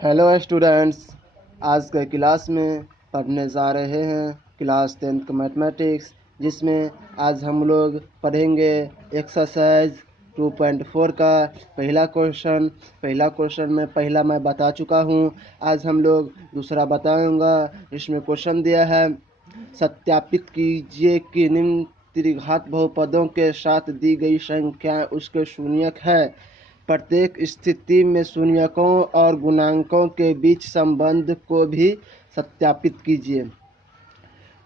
Hello students, आज के class में पढ़ने जा रहे हैं क्लास 10th का मैथमेटिक्स, जिसमें आज हम लोग पढ़ेंगे एक्सरसाइज 2.4 का पहला क्वेश्चन में पहला मैं बता चुका हूँ। आज हम लोग दूसरा बताऊंगा। इसमें क्वेश्चन दिया है, सत्यापित कीजिए कि निम्न त्रिघात बहुपदों के साथ दी गई संख्या उसके शून्यक है। प्रत्येक स्थिति में शून्यकों और गुणांकों के बीच संबंध को भी सत्यापित कीजिए।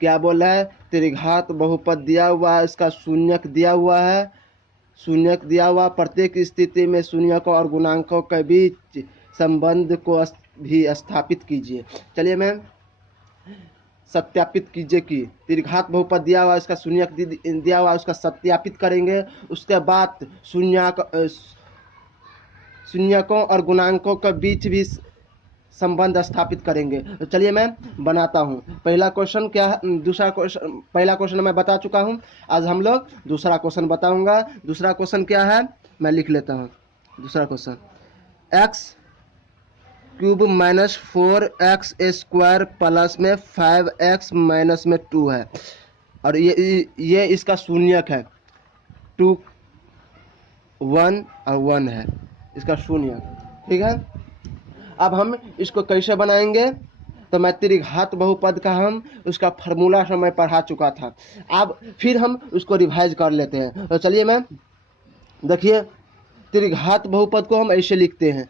क्या बोला है? त्रिघात बहुपद दिया हुआ है, इसका शून्यक दिया हुआ है, शून्यक दिया हुआ। प्रत्येक स्थिति में शून्यकों और गुणांकों के बीच संबंध को भी स्थापित कीजिए। चलिए मैम, सत्यापित कीजिए कि त्रिघात बहुपद दिया हुआ, इसका शून्यक दिया हुआ, उसका सत्यापित करेंगे। उसके बाद शून्यकों और गुणांकों के बीच भी संबंध स्थापित करेंगे। तो चलिए मैं बनाता हूँ। पहला क्वेश्चन क्या है, दूसरा क्वेश्चन, पहला क्वेश्चन मैं बता चुका हूँ। आज हम लोग दूसरा क्वेश्चन बताऊंगा। दूसरा क्वेश्चन क्या है, मैं लिख लेता हूँ। दूसरा question, x cube minus 4x² plus में 5x माइनस में 2 है, और ये इसका शून्यक है। 2, 1 और 1 है इसका शून्यक। ठीक है, अब हम इसको कैसे बनाएंगे? तो मैं त्रिघात बहुपद का उसका फार्मूला से मैं पढ़ा चुका था। अब फिर हम उसको रिवाइज कर लेते हैं। तो चलिए मैम, देखिए, त्रिघात बहुपद को हम ऐसे लिखते हैं,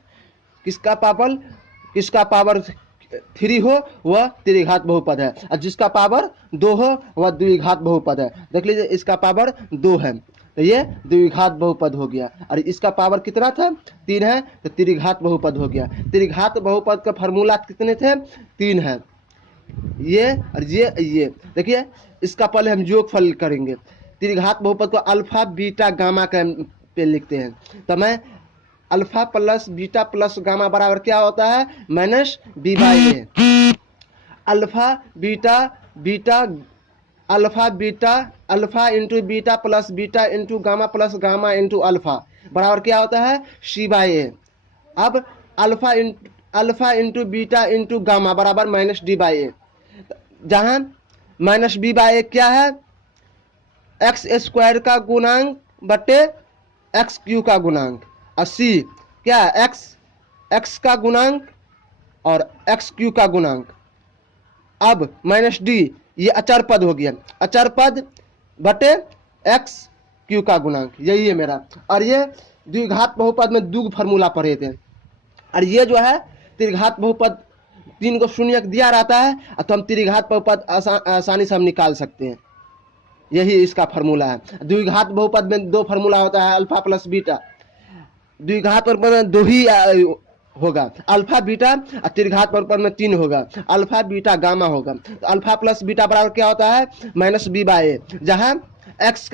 किसका पावर 3 हो वह त्रिघात बहुपद है, और जिसका पावर 2 हो वह द्विघात बहुपद है। देख लीजिए, इसका पावर 2 है तो ये द्विघात बहुपद हो गया, और इसका पावर कितना था? 3 है, तो त्रिघात बहुपद हो गया। त्रिघात बहुपद का फार्मूला कितने थे? 3 है। ये और ये देखिए, इसका पहले हम योगफल करेंगे। त्रिघात बहुपद को अल्फा बीटा गामा के पे लिखते हैं। तो मैं alpha plus beta plus gamma बराबर क्या होता है? Minus b by a. Alpha beta beta alpha into beta plus beta into plus gamma into alpha बराबर क्या होता है? C by a. अब alpha into beta into gamma बराबर माइनस डी बाई ए, जहां माइनस बी बाई ए क्या है? x² का गुणांक बटे x³ का गुणांक, और सी क्या है? x का गुणांक और x³ का गुणांक। अब माइनस डी, ये अचर पद हो गया, अचर पद बटे x³ का गुणांक, यही है मेरा। और ये द्विघात बहुपद में दो फार्मूला पढ़े थे, और ये जो है त्रिघात बहुपद 3 को शून्यक दिया रहता है, तो हम त्रिघात बहुपद आसानी से हम निकाल सकते हैं। यही इसका फार्मूला है। द्विघात बहुपद में 2 फार्मूला होता है, अल्फा प्लस बीटा। द्विघात बहुपद में 2 ही होगा, अल्फा बीटा, और त्रिघात बहुपद में 3 होगा, अल्फा बीटा गामा होगा। तो अल्फा प्लस बीटा बराबर क्या होता है? माइनस बी बाई ए, जहां x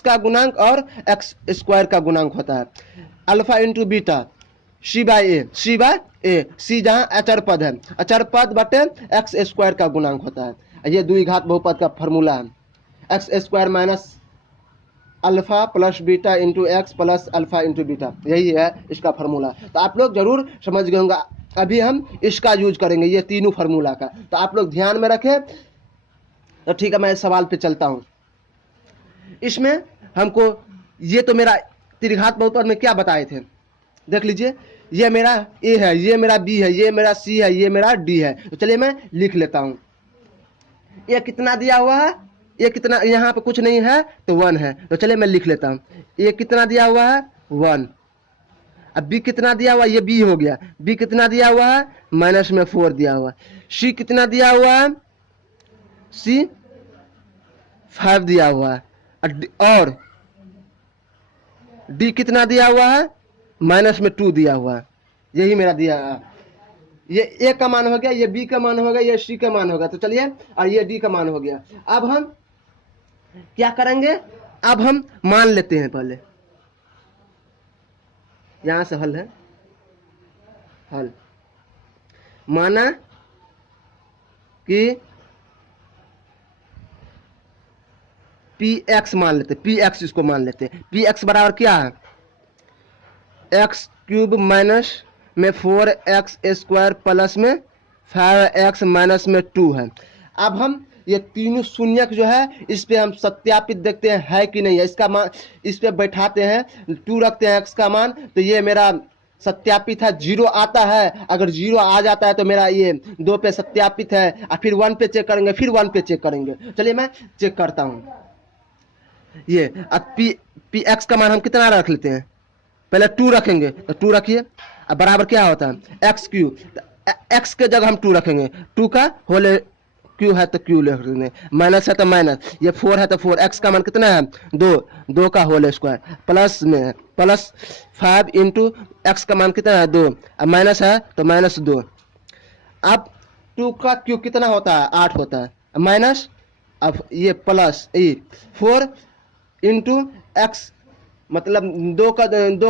का गुणांक और x² का गुणांक होता है। Alpha into beta C by A, C जहां अचर पद है, अचर पद बटे x² का गुणांक होता है। ये द्विघात बहुपद का फार्मूला है, x² minus alpha plus beta into x plus alpha into beta, यही है इसका फार्मूला। तो आप लोग जरूर समझ गए होंगे। अभी हम इसका यूज करेंगे, ये तीनों फार्मूला का, तो आप लोग ध्यान में रखें। तो ठीक है, मैं सवाल पे चलता हूं। इसमें हमको, ये तो मेरा त्रिघात बहुपद में क्या बताए थे, देख लीजिए। ये मेरा ए है, ये मेरा बी है, ये मेरा सी है, ये मेरा डी है। तो चलिए मैं लिख लेता हूं। ये कितना दिया हुआ है? ये कितना, यहाँ पे कुछ नहीं है तो 1 है। तो चलिए मैं लिख लेता हूँ। ये कितना दिया हुआ है? 1। अब बी कितना दिया हुआ है? ये बी हो गया। बी कितना दिया हुआ है? माइनस में 4 दिया हुआ है। सी कितना दिया हुआ है? सी 5 दिया हुआ है। और डी कितना दिया हुआ है? माइनस में 2 दिया हुआ है। यही मेरा दिया है। ये ए का मान हो गया, ये बी का मान हो गया, ये सी का मान होगा। तो चलिए, और ये डी का मान हो गया। अब हम क्या करेंगे? अब हम मान लेते हैं। पहले यहां से हल है, हल माना कि पी एक्स मान लेते, पी एक्स इसको मान लेते। पी एक्स बराबर क्या है? x³ माइनस में 4x² प्लस में 5x माइनस में 2 है। अब हम ये तीनों शून्यक जो है इस पे हम सत्यापित देखते हैं है कि नहीं है। इसका मान इस पे बैठाते हैं, 2 रखते हैं x का मान, तो ये मेरा सत्यापित है, 0 आता है। अगर 0 आ जाता है तो मेरा ये 2 पे सत्यापित है, और फिर 1 पे चेक करेंगे, फिर 1 पे चेक करेंगे। चलिए मैं चेक करता हूँ। ये अब पी एक्स का मान हम कितना रख लेते हैं, पहले 2 रखेंगे, तो 2 रखिए। अब बराबर क्या होता है x³ एक्स के जगह हम 2 रखेंगे, 2 का होल क्यू है तो क्यू लिख देंगे, माइनस है तो माइनस, ये 4 है तो 4, एक्स का मान कितना है 2, 2 का होल स्क्वायर, प्लस में प्लस 5 इंटू एक्स का मान कितना है 2, अब माइनस है तो माइनस 2। अब 2 का क्यू कितना होता है 8 होता है, माइनस अब ये प्लस 4 इंटू एक्स, मतलब 2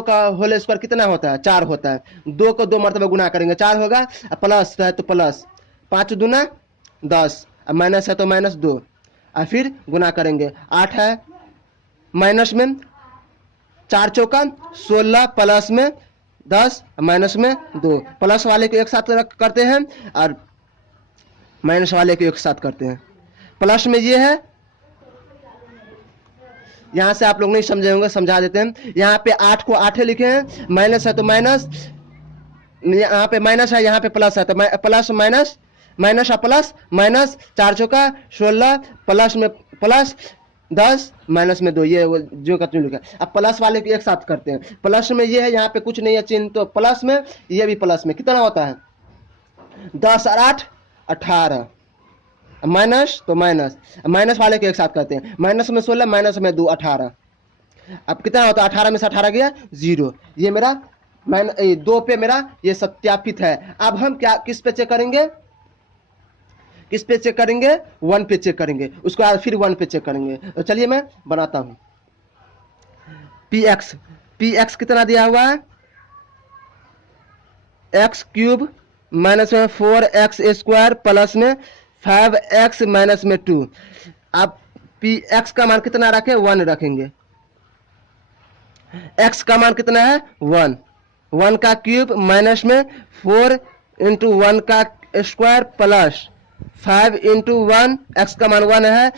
का होल स्क्वायर कितना होता है 4 होता है, 2 को 2 मरतबा गुना करेंगे 4 होगा, प्लस है तो प्लस 5 दूना 10, अब माइनस है तो माइनस 2, और फिर गुना करेंगे 8 है माइनस में 4 चौका 16 प्लस में 10 माइनस में 2, प्लस वाले को एक साथ करते हैं और माइनस वाले को एक साथ करते हैं। प्लस में ये है, यहां से आप लोग नहीं समझे होंगे, समझा देते हैं। यहाँ पे 8 को 8 लिखे हैं, माइनस है तो माइनस, यहाँ पे माइनस है, यहाँ पे प्लस है तो प्लस माइनस, माइनस और प्लस माइनस, 4 चौका 16 प्लस में प्लस 10 माइनस में 2, ये जो का त्यों लिखा। अब प्लस वाले को एक साथ करते हैं, प्लस में ये है, यहाँ पे कुछ नहीं है चिन्ह, तो प्लस में ये भी प्लस में कितना होता है 10 और 8 18, माइनस तो माइनस, माइनस वाले को एक साथ करते हैं, माइनस में 16 माइनस में 2 18, अब कितना होता है 18 में से 18 गया 0, ये मेरा 2 पे मेरा ये सत्यापित है। अब हम क्या किस पे चेक करेंगे, किस पे चेक करेंगे 1 पे चेक करेंगे, उसके बाद फिर 1 पे चेक करेंगे। तो चलिए मैं बनाता हूं। पी एक्स कितना दिया हुआ है x³ माइनस में 4x² प्लस में 5x माइनस में 2। अब पी एक्स का मान कितना रखें 1 रखेंगे, x का मान कितना है 1, 1 का क्यूब माइनस में 4 इंटू 1 का स्क्वायर प्लस 5 इंटू 1, एक्स का मान 1 है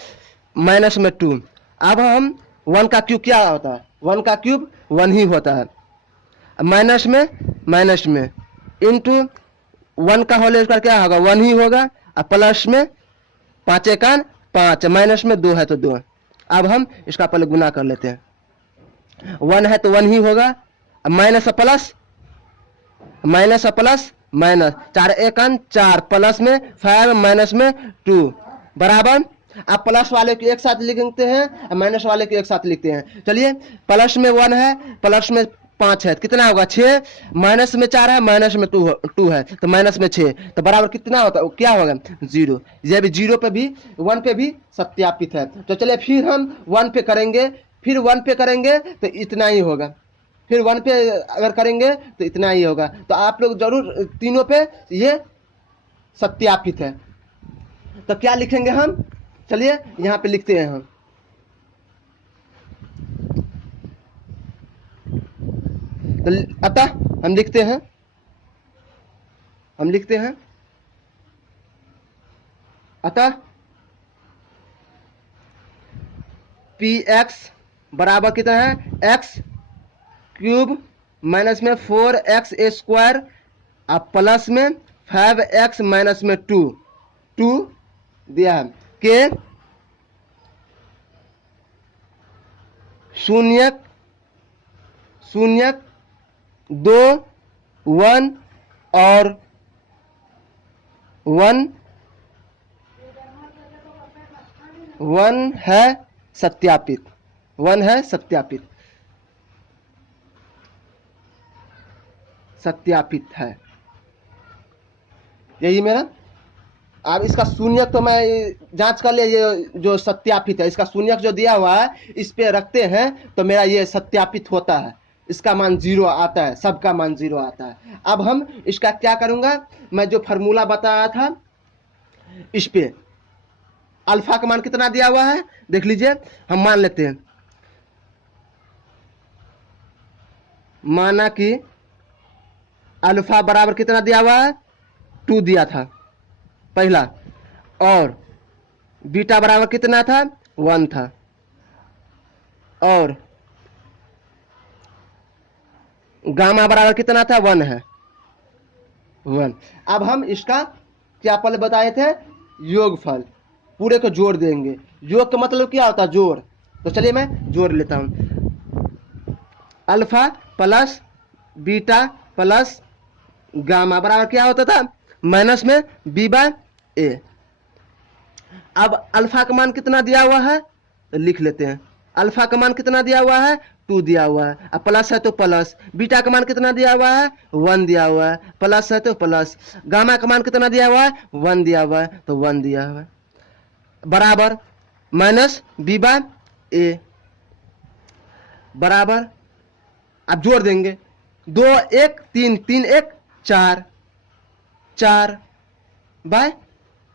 माइनस में 2। अब हम 1 का क्यूब क्या होता है 1 का क्यूब 1 ही होता है, माइनस में इंटू 1 का होल स्क्वायर क्या होगा 1 ही होगा, और प्लस में 5 एकान 5, माइनस में 2 है तो 2। अब हम इसका पहले गुना कर लेते हैं, 1 है तो 1 ही होगा, minus plus minus plus minus, 4 एकान 4 प्लस में 5 माइनस में 2 बराबर। आप प्लस वाले को एक साथ लिखते हैं, माइनस वाले को एक साथ लिखते हैं। चलिए प्लस में 1 है, प्लस में 5 है, कितना होगा 6, माइनस में 4 है, माइनस में 2 है तो माइनस में 6, तो बराबर कितना होता है क्या होगा 0। ये भी 0 पे भी 1 पे भी सत्यापित है। तो चलिए फिर हम 1 पे करेंगे, फिर 1 पे करेंगे तो इतना ही होगा, फिर 1 पे अगर करेंगे तो इतना ही होगा। तो आप लोग जरूर तीनों पे ये सत्यापित है। तो क्या लिखेंगे हम, चलिए यहाँ पे लिखते हैं हम, तो अतः हम लिखते हैं अतः पी एक्स बराबर कितना है x³ माइनस में 4x² अब प्लस में 5x माइनस में 2 दिया है के शून्यक 2 1 और 1 है सत्यापित, 1 है सत्यापित है, यही मेरा। अब इसका शून्यक तो मैं जांच कर लिया, ये जो सत्यापित है इसका शून्यक जो दिया हुआ है इस पे रखते हैं तो मेरा ये सत्यापित होता है, इसका मान 0 आता है, सबका मान 0 आता है। अब हम इसका क्या करूंगा, मैं जो फार्मूला बताया था इस पे अल्फा का मान कितना दिया हुआ है देख लीजिए, हम मान लेते हैं, माना कि अल्फा बराबर कितना दिया हुआ है, 2 दिया था पहला, और बीटा बराबर कितना था, 1 था, और गामा बराबर कितना था, 1 है, 1। अब हम इसका क्या पहले बताए थे, योगफल पूरे को जोड़ देंगे। योग का मतलब क्या होता है, जोड़। तो चलिए मैं जोड़ लेता हूं। Alpha plus beta plus gamma बराबर क्या होता था, माइनस में बी बाय ए। अब अल्फा का मान कितना दिया हुआ है, तो लिख लेते हैं। अल्फा का मान कितना दिया हुआ है, 2 दिया हुआ है, अब प्लस है तो प्लस। बीटा का मान कितना दिया हुआ है, 1 दिया हुआ है, प्लस है तो प्लस। गामा का मान कितना दिया हुआ है, 1 दिया हुआ है, तो 1 दिया हुआ है, बराबर माइनस बी बाय ए बराबर। अब जोड़ देंगे, 2 1 3 3 1 4, 4 बाय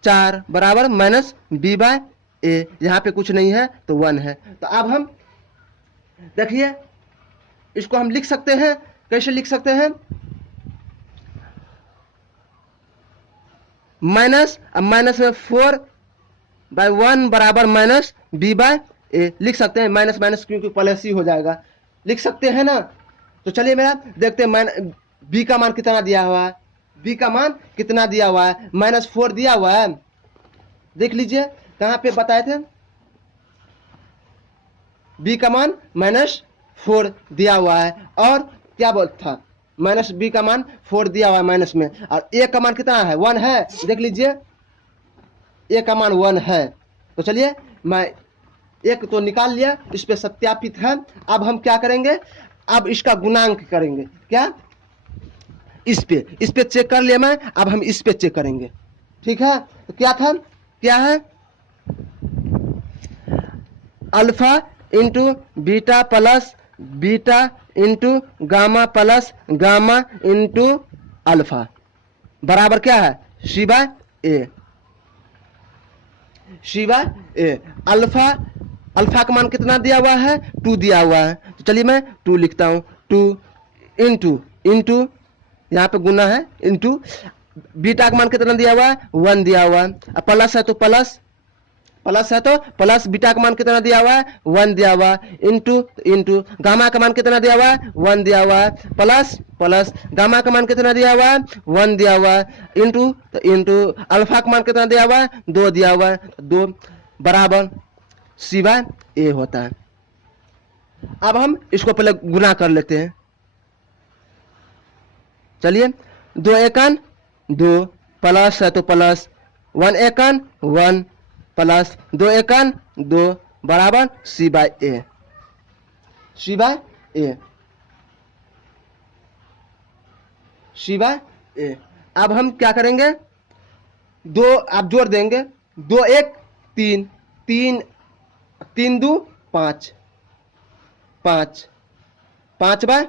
4 बराबर माइनस बी बाय ए। यहां पे कुछ नहीं है तो 1 है। तो अब हम देखिए इसको हम लिख सकते हैं, कैसे लिख सकते हैं, माइनस, अब माइनस में 4 बाय 1 बराबर माइनस बी बाय ए लिख सकते हैं। माइनस माइनस क्योंकि प्लस ही हो जाएगा, लिख सकते हैं ना। तो चलिए मेरा देखते हैं बी का मान कितना दिया हुआ है, बी का मान कितना दिया हुआ है, -4 दिया हुआ है। देख लीजिए कहां पे बताए थे, बी का मान -4 दिया हुआ है, और क्या बोल था, माइनस बी का मान 4 दिया हुआ है माइनस में, और ए का मान कितना है, 1 है। देख लीजिए ए का मान 1 है। तो चलिए मैं एक तो निकाल लिया, इस पे सत्यापित है। अब हम क्या करेंगे, अब इसका गुणांक करेंगे, क्या इस पे चेक कर लिया मैं, अब हम इस पे चेक करेंगे, ठीक है। तो क्या था, क्या है, alpha into beta plus beta into gamma plus gamma into alpha बराबर क्या है, सी बाय ए, सी बाय ए। अल्फा, अल्फा का मान कितना दिया हुआ है, 2 दिया हुआ है। तो चलिए मैं 2 लिखता हूं, 2 इंटू इंटू यहाँ पे गुना है, इंटू बीटा का मान कितना दिया हुआ है, 1 दिया हुआ है, प्लस है तो प्लस, प्लस है तो प्लस, बीटा का मान कितना दिया हुआ है, 1 दिया हुआ है, इंटू इंटू गामा का मान कितना दिया हुआ है, 1 दिया हुआ है, प्लस प्लस गामा का मान कितना दिया हुआ है, 1 दिया हुआ है, इंटू तो इंटू अल्फा का मान कितना दिया हुआ है, 2 दिया हुआ है, 2 बराबर सी बाय ए होता है। अब हम इसको पहले गुना कर लेते हैं। चलिए 2 एकन 2, प्लस है तो प्लस, 1 एकन 1 प्लस 2 एकन 2 बराबर सी बाय ए, सी बाय ए, सी बाय ए। अब हम क्या करेंगे, 2 आप जोड़ देंगे, 2 1 3 3 3 2 5 5 5 बाय,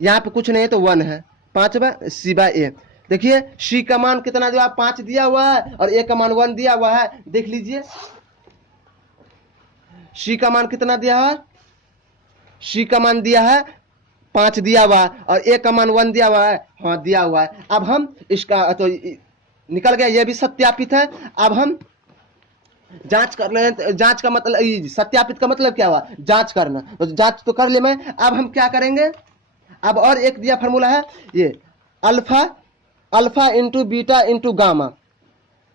यहाँ पे कुछ नहीं है तो 1 है, 5 बाय सी बाय ए। देखिए सी का मान कितना दिया, 5 दिया हुआ है, और ए का मान 1 दिया हुआ है। देख लीजिए सी का मान कितना दिया है, सी का मान दिया है 5 दिया हुआ है, और ए का मान 1 दिया हुआ है, हाँ दिया हुआ है। अब हम इसका तो निकल गया, ये भी सत्यापित है। अब हम जांच कर रहे हैं, जांच का मतलब, सत्यापित का मतलब क्या हुआ, जांच करना। तो जांच तो कर ले मैं। अब हम क्या करेंगे, अब और एक दिया फॉर्मूला है, ये alpha, alpha into beta into gamma,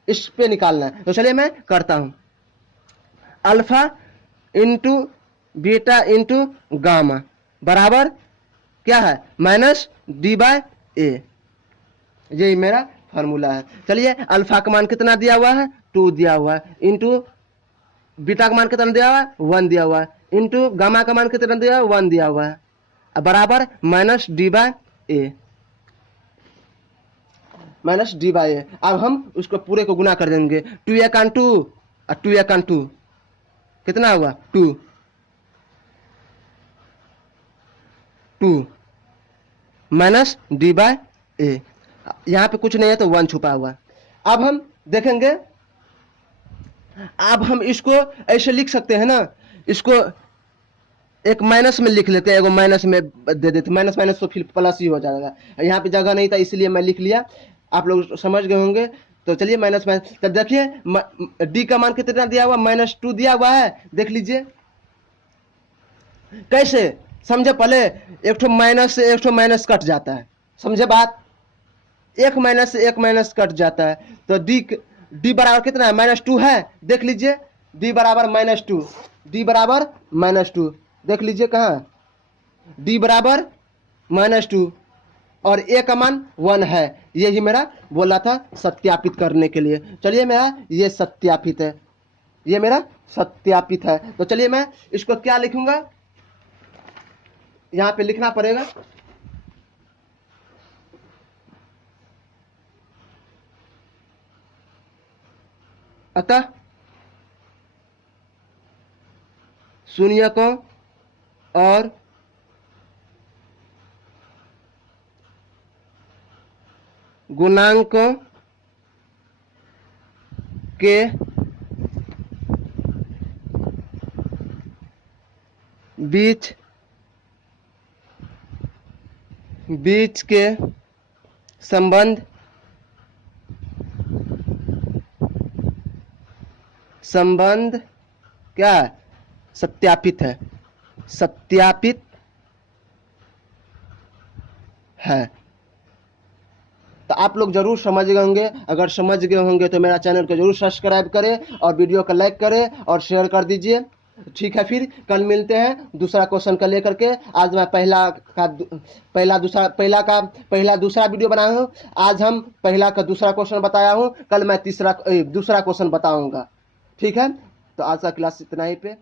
इस पे निकालना है। तो चलिए मैं करता हूं, alpha into beta into gamma बराबर क्या है, माइनस डी बाय ए, यही मेरा फॉर्मूला है। चलिए अल्फा का मान कितना दिया हुआ है, 2 दिया हुआ है, इंटू बीटा का मान कितना दिया हुआ है, 1 दिया हुआ है, इंटू गामा का मान कितना दिया हुआ है, 1 दिया हुआ है, बराबर माइनस डी बाय ए, माइनस डी बाय ए। अब हम उसको पूरे को गुना कर देंगे, 2 एकन 2 और 2 एकन 2 कितना हुआ, 2 2 माइनस डी बाय ए, यहाँ पे कुछ नहीं है तो 1 छुपा हुआ। अब हम देखेंगे, अब हम इसको ऐसे लिख सकते हैं ना, इसको एक माइनस में लिख लेते हैं, एगो माइनस में दे देते, माइनस माइनस तो फिर प्लस ही हो जाएगा। यहाँ पे जगह नहीं था इसलिए मैं लिख लिया, आप लोग समझ गए होंगे। तो चलिए माइनस माइनस, तो देखिए डी का मान कितना दिया हुआ, -2 दिया हुआ है, देख लीजिए कैसे, समझे। पहले एक ठो माइनस से एक ठो माइनस कट जाता है, समझे बात, एक माइनस से एक माइनस कट जाता है। तो डी बराबर कितना है, -2 है, देख लीजिए डी बराबर -2, डी बराबर -2, देख लीजिए कहाँ, डी बराबर -2 और ए का मान 1 है। यही मेरा बोला था सत्यापित करने के लिए। चलिए मेरा ये सत्यापित है, ये मेरा सत्यापित है। तो चलिए मैं इसको क्या लिखूंगा, यहाँ पे लिखना पड़ेगा, अतः शून्यकों और गुणांकों के बीच के संबंध क्या है, सत्यापित है, सत्यापित है। तो आप लोग जरूर समझ गए होंगे, अगर समझ गए होंगे तो मेरा चैनल को जरूर सब्सक्राइब करें और वीडियो को लाइक करें और शेयर कर दीजिए। ठीक है, फिर कल मिलते हैं दूसरा क्वेश्चन का लेकर के। आज मैं पहला दूसरा वीडियो बनाया हूँ। आज हम पहला का दूसरा क्वेश्चन बताया हूँ, कल मैं दूसरा क्वेश्चन बताऊंगा। ठीक है, तो आज का क्लास इतना ही पे।